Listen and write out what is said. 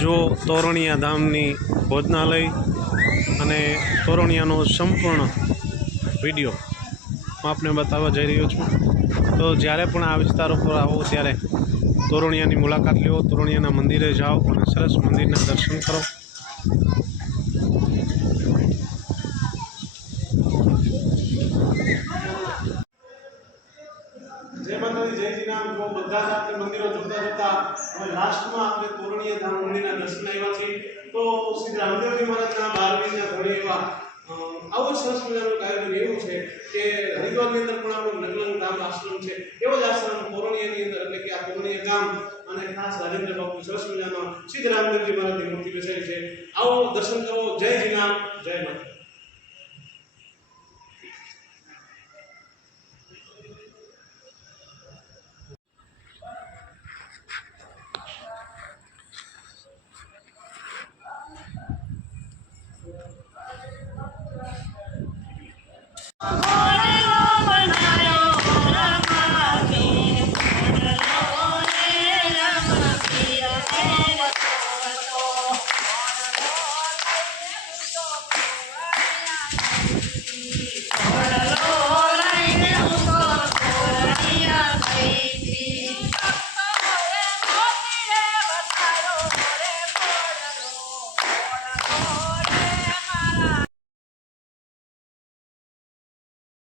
જો તોરણિયા ધામની ભોજનાલય અને તોરણિયાનો સંપૂર્ણ વીડિયો હું આપને બતાવવા જઈ રહ્યો છું. તો જ્યારે પણ આ વિસ્તાર ઉપર આવો ત્યારે તોરણિયાની મુલાકાત લો તોરણિયાના મંદિરે જાઓ અને સરસ મંદિરના દર્શન કરો. જય માતાજી, જય જી રામ. જો બધા જ આપણે મંદિરો જોતા જોતા હવે લાસ્ટમાં આપણે તોરણીય ધામ મંદિરના દર્શન આવ્યા છીએ તો શ્રી રામદેવજી મહારાજના બારમીના ઘણી એવા આવો જ સરસ મજાનું કાર્યક્રમ એવું છે કે હરિદ્વારની અંદર પણ આપણો નગલંગ ધામ આશ્રમ છે. એવો જ આશ્રમ તોરણીયાની અંદર, એટલે કે આ કોરણીય ગામ અને ખાસ રાજેન્દ્ર બાપુ સરસ મજામાં સિદ્ધ રામદેવજી મહારાજની મૂર્તિ બેસાડી છે. આવો દર્શન કરો. જય જીનામ જય માતા Oh,